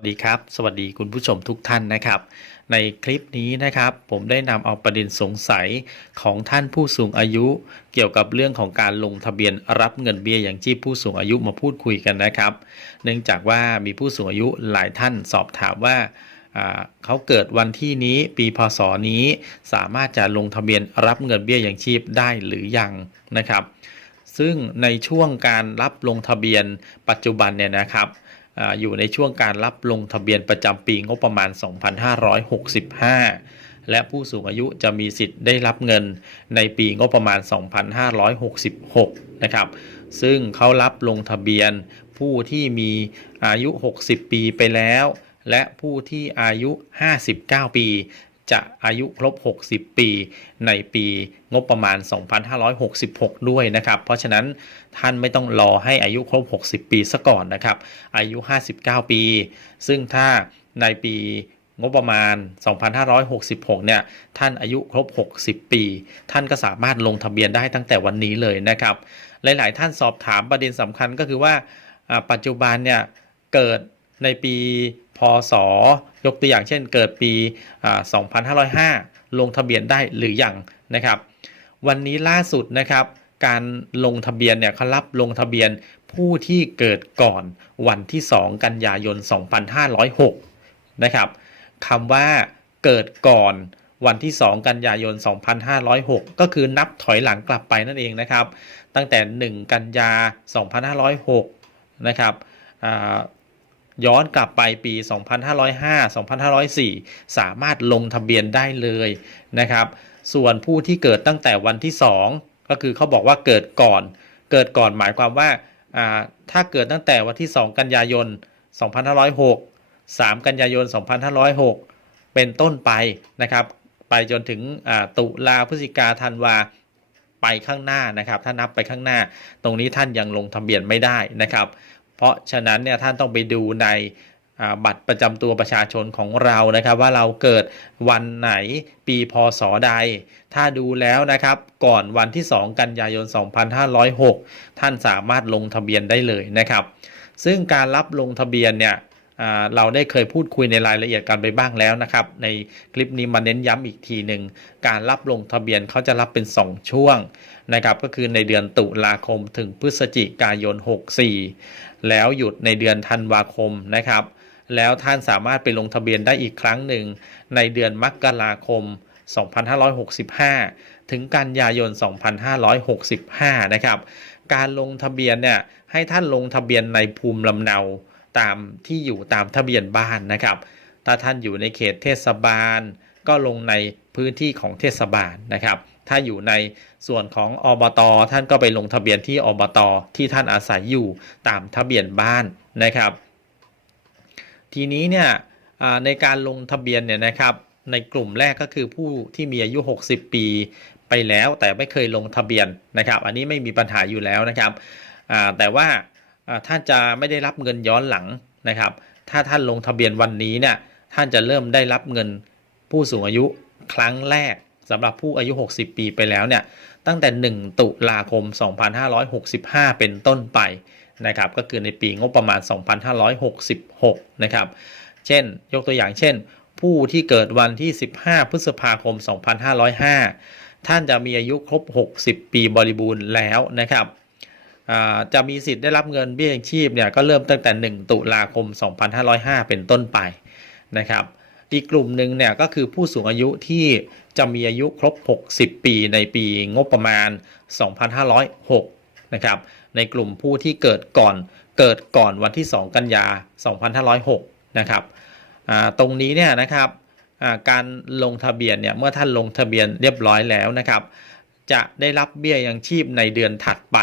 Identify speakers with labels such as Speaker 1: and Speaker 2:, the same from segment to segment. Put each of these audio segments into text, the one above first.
Speaker 1: วัสดีครับ สวัสดีคุณผู้ชมทุกท่านนะครับ ในคลิปนี้นะครับ ผมได้นำเอาประเด็นสงสัยของท่านผู้สูงอายุ เกี่ยวกับเรื่องของการลงทะเบียนรับเงินเบี้ยอย่างชีพผู้สูงอายุมาพูดคุยกันนะครับ เนื่องจากว่ามีผู้สูงอายุหลายท่านสอบถามว่าอ่าเขาเกิดวันที่นี้ปีพศนี้สามารถจะลงทะเบียนรับเงินเบี้ยอย่างชีพได้หรือยังนะครับ ซึ่งในช่วงการรับลงทะเบียนปัจจุบันเนี่ยนะครับ อยู่ในช่วงการรับลงทะเบียนประจำปีงบประมาณ 2565 และผู้สูงอายุจะมีสิทธิ์ได้รับเงินในปีงบประมาณ 2566 นะครับ ซึ่งเขารับลงทะเบียนผู้ที่มีอายุ 60 ปีไปแล้ว และผู้ที่อายุ 59 ปี จะอายุครบ 60 ปีในปีงบประมาณ 2566 ด้วยนะครับ เพราะฉะนั้นท่านไม่ต้องรอให้อายุครบ 60 ปีซะก่อนนะครับ อายุ 59 ปี ซึ่งถ้าในปีงบประมาณ 2566 เนี่ย ท่านอายุครบ 60 ปี ท่านก็สามารถลงทะเบียนได้ตั้งแต่วันนี้เลยนะครับ หลาย ๆ ท่านสอบถามประเด็นสำคัญก็คือว่าปัจจุบันเนี่ยเกิด ในปีพศยกตัวอย่างเช่น เกิดปี 2505 ลงทะเบียนได้หรือยังนะครับ วันนี้ล่าสุดนะครับ การลงทะเบียนเนี่ยเขารับลงทะเบียนผู้ที่เกิดก่อนวันที่ 2 กันยายน 2506 นะครับคำว่าเกิดก่อนวันที่ 2 กันยายน 2506 ก็คือนับถอยหลังกลับไปนั่นเองนะครับ ตั้งแต่ 1 กันยา 2506 นะครับอ่า ย้อนกลับไปปี 2505 2504 สามารถลงทะเบียนได้เลยนะครับ ส่วนผู้ที่เกิดตั้งแต่วันที่ 2 ก็คือเขาบอกว่าเกิดก่อน เกิดก่อนหมายความว่าถ้าเกิดตั้งแต่วันที่ 2 กันยายน 2506 3 กันยายน 2506 เป็นต้นไปนะครับ ไปจนถึงตุลาพฤศจิกาธันวาไปข้างหน้านะครับ ถ้านับไปข้างหน้า ตรงนี้ท่านยังลงทะเบียนไม่ได้นะครับ เพราะฉะนั้นเนี่ยท่านต้องไปดูในบัตรประจำตัวประชาชนของเรานะครับ ว่าเราเกิดวันไหนปีพศใด ถ้าดูแล้วนะครับก่อนวันที่ 2 กันยายน 2506 ท่านสามารถลงทะเบียนได้เลยนะครับ ซึ่งการรับลงทะเบียนเนี่ย เราได้เคยพูดคุยในรายละเอียดกันไปบ้างแล้วนะครับ ในคลิปนี้มาเน้นย้ำอีกทีหนึ่งการรับลงทะเบียนเขาจะรับเป็น 2 ช่วงนะครับก็คือในเดือนตุลาคมถึงพฤศจิกายน 64 แล้วหยุดในเดือนธันวาคมนะครับ แล้วท่านสามารถไปลงทะเบียนได้อีกครั้งหนึ่งในเดือนมกราคม 2565 ถึงกันยายน 2565 นะครับ การลงทะเบียนเนี่ยให้ท่านลงทะเบียนในภูมิลำเนา ตามที่อยู่ตามทะเบียนบ้านนะครับ ถ้าท่านอยู่ในเขตเทศบาล ก็ลงในพื้นที่ของเทศบาลนะครับ ถ้าอยู่ในส่วนของอบต ท่านก็ไปลงทะเบียนที่อบต ที่ท่านอาศัยอยู่ตามทะเบียนบ้านนะครับ ทีนี้เนี่ยในการลงทะเบียนเนี่ยนะครับ ในกลุ่มแรกก็คือผู้ที่มีอายุ 60 ปีไปแล้วแต่ไม่เคยลงทะเบียนนะครับ อันนี้ไม่มีปัญหาอยู่แล้วนะครับแต่ว่า ท่านจะไม่ได้รับเงินย้อนหลังนะครับ ถ้าท่านลงทะเบียนวันนี้เนี่ยท่านจะเริ่มได้รับเงินผู้สูงอายุครั้งแรกสำหรับผู้อายุ 60 ปีไปแล้วเนี่ยตั้งแต่ 1 ตุลาคม 2565 เป็นต้นไปนะครับก็คือในปีงบประมาณ 2566 นะครับ เช่น ยกตัวอย่างเช่น ผู้ที่เกิดวันที่ 15 พฤษภาคม 2505 ท่านจะมีอายุครบ 60 ปีบริบูรณ์แล้วนะครับ จะมีสิทธิ์ได้รับเงินเบี้ยยังชีพเนี่ยก็เริ่มตั้งแต่ 1 ตุลาคม 2505 เป็นต้นไปนะครับอีกกลุ่มหนึ่งเนี่ยก็คือผู้สูงอายุที่จะมีอายุครบ 60 ปีในปีงบประมาณ 2506 นะครับในกลุ่มผู้ที่เกิดก่อนเกิดก่อนวันที่ 2 กันยา 2506 นะครับตรงนี้เนี่ยนะครับการลงทะเบียนเนี่ยเมื่อท่านลงทะเบียนเรียบร้อยแล้วนะครับ จะได้รับเบี้ยยังชีพในเดือนถัดไป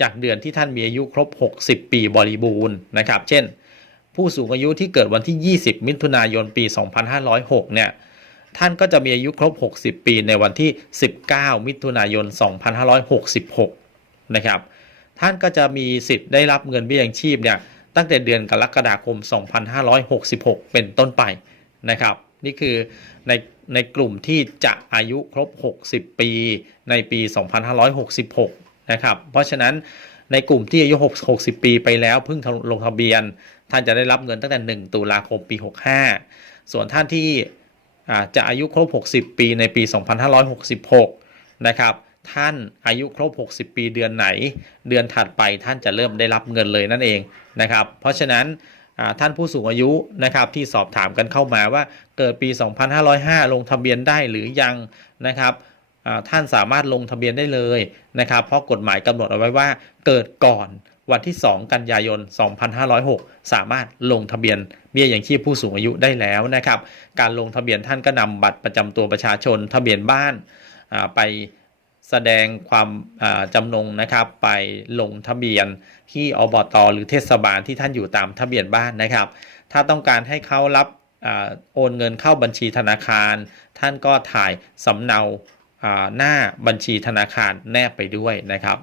Speaker 1: จากเดือนที่ท่านมีอายุครบ 60 ปีบริบูรณ์นะครับ เช่น ผู้สูงอายุที่เกิดวันที่ 20 มิถุนายนปี 2506 เนี่ย ท่านก็จะมีอายุครบ 60 ปีในวันที่ 19 มิถุนายน 2566 นะครับ ท่านก็จะมีสิทธิ์ได้รับเงินเบี้ยยังชีพเนี่ยตั้งแต่เดือนกรกฎาคม 2566 เป็นต้นไปนะครับ นี่คือในในกลุ่มที่จะอายุครบ 60 ปีในปี 2566 นะครับ เพราะฉะนั้นในกลุ่มที่อายุ 60 ปีไปแล้วเพิ่งลงทะเบียน ท่านจะได้รับเงินตั้งแต่ 1 ตุลาคมปี 65 ส่วนท่านที่จะอายุครบ 60 ปีในปี 2566 นะครับ ท่านอายุครบ 60 ปีเดือนไหน เดือนถัดไปท่านจะเริ่มได้รับเงินเลยนั่นเองนะครับ เพราะฉะนั้นท่านผู้สูงอายุนะครับที่สอบถามกันเข้ามาว่าเกิดปี 2505 ลงทะเบียนได้หรือยังนะครับ ท่านสามารถลงทะเบียนได้เลยนะครับ เพราะกฎหมายกำหนดเอาไว้ว่าเกิดก่อนวันที่ 2 กันยายน 2506 สามารถลงทะเบียนเบี้ยยังชีพผู้สูงอายุได้แล้วนะครับ การลงทะเบียนท่านก็นำบัตรประจำตัวประชาชน ทะเบียนบ้านไปแสดงความอ่าจำนงนะครับ ไปลงทะเบียนที่อบตหรือเทศบาลที่ท่านอยู่ตามทะเบียนบ้านนะครับ ถ้าต้องการให้เขารับอโอนเงินเข้าบัญชีธนาคาร ท่านก็ถ่ายสำเนา หน้าบัญชีธนาคารแนบไปด้วยนะครับ